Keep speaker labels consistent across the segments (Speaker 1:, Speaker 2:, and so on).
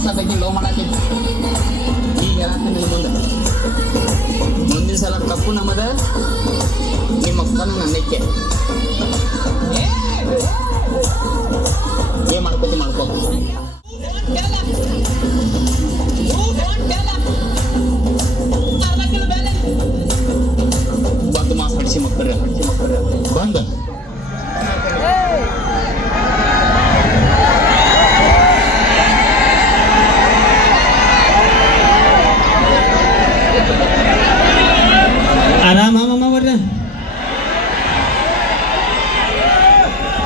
Speaker 1: ವರ್ಷ ಆತೈತಿ ಲವ್ ಮಾಡಾಕೈತಿ ಈಗ ಹೇಳತ್ತೀನಿ ಮುಂದೆ ಮುಂದಿನ ಸಲ ತಪ್ಪು ನಮ್ಮದ, ನಿಮ್ಮ ಅಕ್ಕನ ನನ್ನಕ್ಕೆ. ಏನ್ ಮಾಡ್ಕೋತಿ, ಮಾಡ್ಕೋ. ಬಂದು ಮಾತಾಡಿಸಿ ಮಕ್ಕಳ ಬಂದ.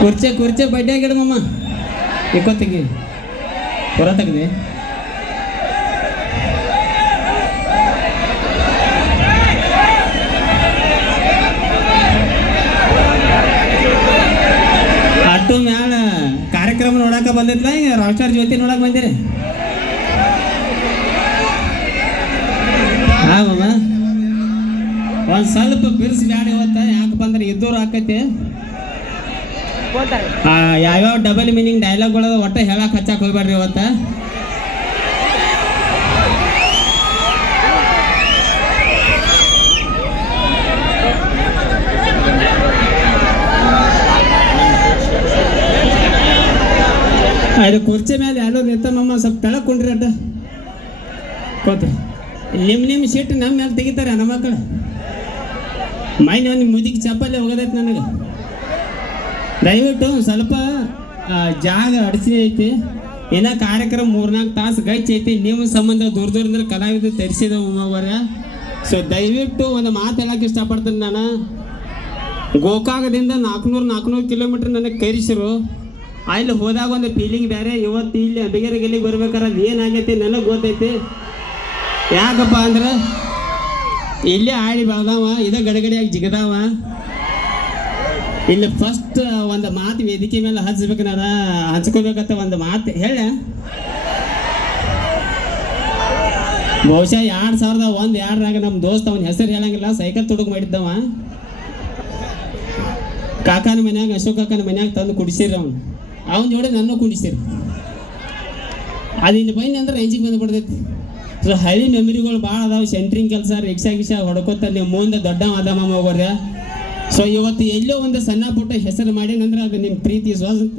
Speaker 2: ಕುರ್ಚೆ ಕುರ್ಚೆ ಬಡ್ಡಿ ಆಗಿಡ ಮಮ್ಮ ಇಕ್ಕೊತ್ತಿಗೆ. ಹೊರ ತೆಗ್ದೆ. ಅಟ್ಟು ಮ್ಯಾಲ ಕಾರ್ಯಕ್ರಮ ನೋಡಾಕ ಬಂದಿತ್ಲ ಈಗ? ರಾಷ್ಟ್ರ ಜ್ಯೋತಿ ನೋಡಕ್ ಬಂದಿರಿ. ಹಾ ಮಮ್ಮ ಒಂದ್ ಸ್ವಲ್ಪ ಬಿರ್ಸಿ ಬ್ಯಾಡ ಇವತ್ತ. ಯಾಕಪ್ಪ ಅಂದ್ರೆ ಇದ್ದೂರು ಆಕೈತಿ. ಯಾವ್ಯಾವ ಡಬಲ್ ಮೀನಿಂಗ್ ಡೈಲಾಗ್ಗಳು ಒಟ್ಟ ಹೇಳಕ್ ಹಚ್ಚಾಕ್ ಹೋಗ್ಬೇಡ್ರಿ ಇವತ್ತ. ಅದು ಕುರ್ಚಿ ಮೇಲೆ ಯಾರೋ ನಿಂತಮ್ಮಮ್ಮ ಸ್ವಲ್ಪ ತೆಳಗ್ ಕುಂಡ್ರಿ ಅಡ್ಡ. ಕೂತ್ರಿ. ನಿಮ್ಮ ನಿಮ್ಮ ಸೀಟ್ ನಮ್ಮ ಮೇಲೆ ತೆಗಿತಾರೆ ನಮ್ಮ ಮಕ್ಕಳು ಒಂದು ಮುದಿಗೆ ಚಪ್ಪಲ್ಲಿ ಹೋಗೋದೈತೆ ನನಗೆ. ದಯವಿಟ್ಟು ಸ್ವಲ್ಪ ಜಾಗ ಅಡಚಣೆ ಐತಿ. ಏನ ಕಾರ್ಯಕ್ರಮ ಮೂರ್ನಾಲ್ಕು ತಾಸು ಗಚ್ಚ ಐತಿ. ನಿಮ್ಮ ಸಂಬಂಧ ದೂರ ದೂರದಿಂದ ಕಲಾವಿದ ತರಿಸಿದ ಅವರ ಸೊ ದಯವಿಟ್ಟು ಒಂದು ಮಾತು ಹೇಳಕ್ಕೆ ಇಷ್ಟಪಡ್ತೀನಿ ನಾನು. ಗೋಕಾಕದಿಂದ ನಾಲ್ಕುನೂರು ನಾಲ್ಕುನೂರು ಕಿಲೋಮೀಟ್ರ್ ನನಗೆ ಕರೆಸಿರು. ಅಲ್ಲಿ ಹೋದಾಗ ಒಂದು ಫೀಲಿಂಗ್ ಬೇರೆ. ಇವತ್ತು ಇಲ್ಲಿ ಅಬಿಗೆರೆ ಗಲ್ಲಿಗೆ ಬರ್ಬೇಕಾರೆ ಅದು ಏನಾಗೈತಿ ನನಗೆ ಗೊತ್ತೈತಿ. ಯಾಕಪ್ಪ ಅಂದ್ರೆ, ಇಲ್ಲೇ ಆಳಿ ಬೆಳ್ದಾವ, ಇದೇ ಗಡಗಡಿಯಾಗಿ ಜಿಗದಾವ. ಇಲ್ಲಿ ಫಸ್ಟ್ ಒಂದು ಮಾತು ವೇದಿಕೆ ಮೇಲೆ ಹಚ್ಬೇಕು ನಾನು ಹಂಚ್ಕೋಬೇಕಂತ ಒಂದು ಮಾತು ಹೇಳ. ಬಹುಶಃ ಎರಡು ಸಾವಿರದ ಒಂದು, ಎರಡರಾಗ ನಮ್ಮ ದೋಸ್ತ ಅವನ ಹೆಸರು ಹೇಳಂಗಿಲ್ಲ, ಸೈಕಲ್ ತುಡುಗ ಮಾಡಿದ್ದವ. ಕಾಕನ ಮನ್ಯಾಗ, ಅಶೋಕ್ ಕಾಕನ ಮನ್ಯಾಗ ತಂದು ಕುಡಿಸಿರಿ ಅವನು. ಅವನ ಜೋಡಿ ನನ್ನ ಕುಡಿಸಿರಿ. ಅದು ಇಲ್ಲಿ ಬೈನ್ ಅಂದ್ರೆ ರೇಂಜಿಗೆ ಬಂದು ಬಿಡ್ತೈತಿ. ಸೊ ಹಳಿ ಮೆಮರಿಗಳು ಭಾಳ ಅದಾವ ಸೆಂಟ್ರಿಂಗ್ ಕೆಲಸ, ರಿಕ್ಷಾ ಗಿಕ್ಷಾ ಹೊಡ್ಕೋತ ನೀವು ಮುಂದೆ ದೊಡ್ಡ ಮಾದಮ್ಮ ಹೋಗೋರ್ಯಾ ಹೋಗೋರ ಸೊ ಇವತ್ತು ಎಲ್ಲೋ ಒಂದು ಸಣ್ಣ ಪುಟ್ಟ ಹೆಸರು ಮಾಡೀನಂದ್ರೆ ಅದು ನಿಮ್ಮ ಪ್ರೀತಿ ವಿಶ್ವಾಸ ಅಂತ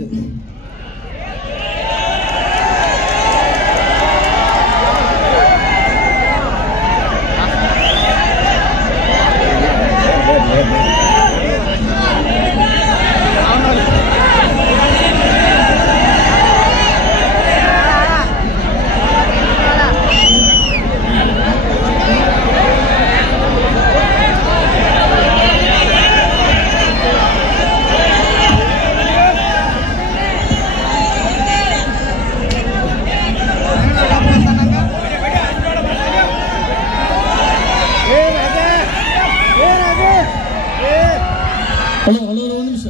Speaker 3: ಹಲೋ ಹಲೋ ಹಲೋ, ಒಂದು ನಿಮಿಷ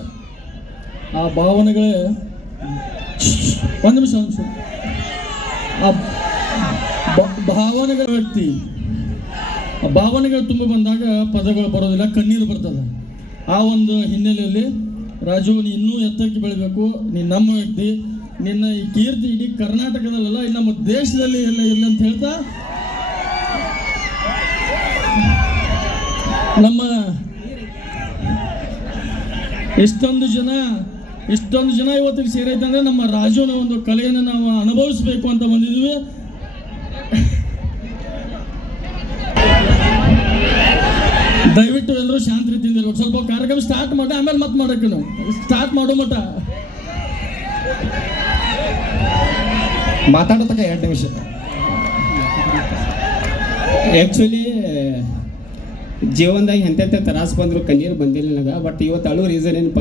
Speaker 3: ಆ ಭಾವನೆಗಳೇ ಒಂದು ನಿಮಿಷ, ಒಂದು ಆ ಭಾವನೆಗಳ ವ್ಯಕ್ತಿ, ಆ ಭಾವನೆಗಳು ತುಂಬ ಬಂದಾಗ ಪದಗಳು ಬರೋದಿಲ್ಲ, ಕಣ್ಣೀರು ಬರ್ತದೆ. ಆ ಒಂದು ಹಿನ್ನೆಲೆಯಲ್ಲಿ ರಾಜು, ನೀ ಇನ್ನೂ ಎತ್ತಕ್ಕೆ ಬೆಳಿಬೇಕು. ನೀನು ನಮ್ಮ ವ್ಯಕ್ತಿ, ನಿನ್ನ ಈ ಕೀರ್ತಿ ಇಡೀ ಕರ್ನಾಟಕದಲ್ಲ ನಮ್ಮ ದೇಶದಲ್ಲಿ ಎಲ್ಲ ಇಲ್ಲ ಅಂತ ಹೇಳ್ತಾ, ನಮ್ಮ ಇಷ್ಟೊಂದು ಜನ ಇಷ್ಟೊಂದು ಜನ ಇವತ್ತಿಗೆ ಸೇರೈತೆ ಅಂದ್ರೆ ನಮ್ಮ ರಾಜುನ ಒಂದು ಕಲೆಯನ್ನು ನಾವು ಅನುಭವಿಸಬೇಕು ಅಂತ ಬಂದಿದ್ವಿ ದಯವಿಟ್ಟು ಎಲ್ಲರೂ ಶಾಂತ ರೀತಿಯಿಂದ ಸ್ವಲ್ಪ ಕಾರ್ಯಕ್ರಮ ಸ್ಟಾರ್ಟ್ ಮಾಡಿ, ಆಮೇಲೆ ಮತ್ತೆ ಮಾಡೋಕೆ ನಾವು. ಸ್ಟಾರ್ಟ್ ಮಾಡೋ ಮಾತಾಡೋ
Speaker 4: ಮಾತಾಡತಕ್ಕ ಎರಡು ನಿಮಿಷ.
Speaker 2: ಆ್ಯಕ್ಚುಲಿ ಜೀವನದಾಗ ಎಂತೆಂಥ ತ್ರಾಸು ಬಂದ್ರು, ಕಣ್ಣೀರು ಬಂದಿಲ್ಲ ನನಗೆ ಬಟ್ ಇವತ್ತು ಅಳು ರೀಸನ್ ಏನಪ್ಪ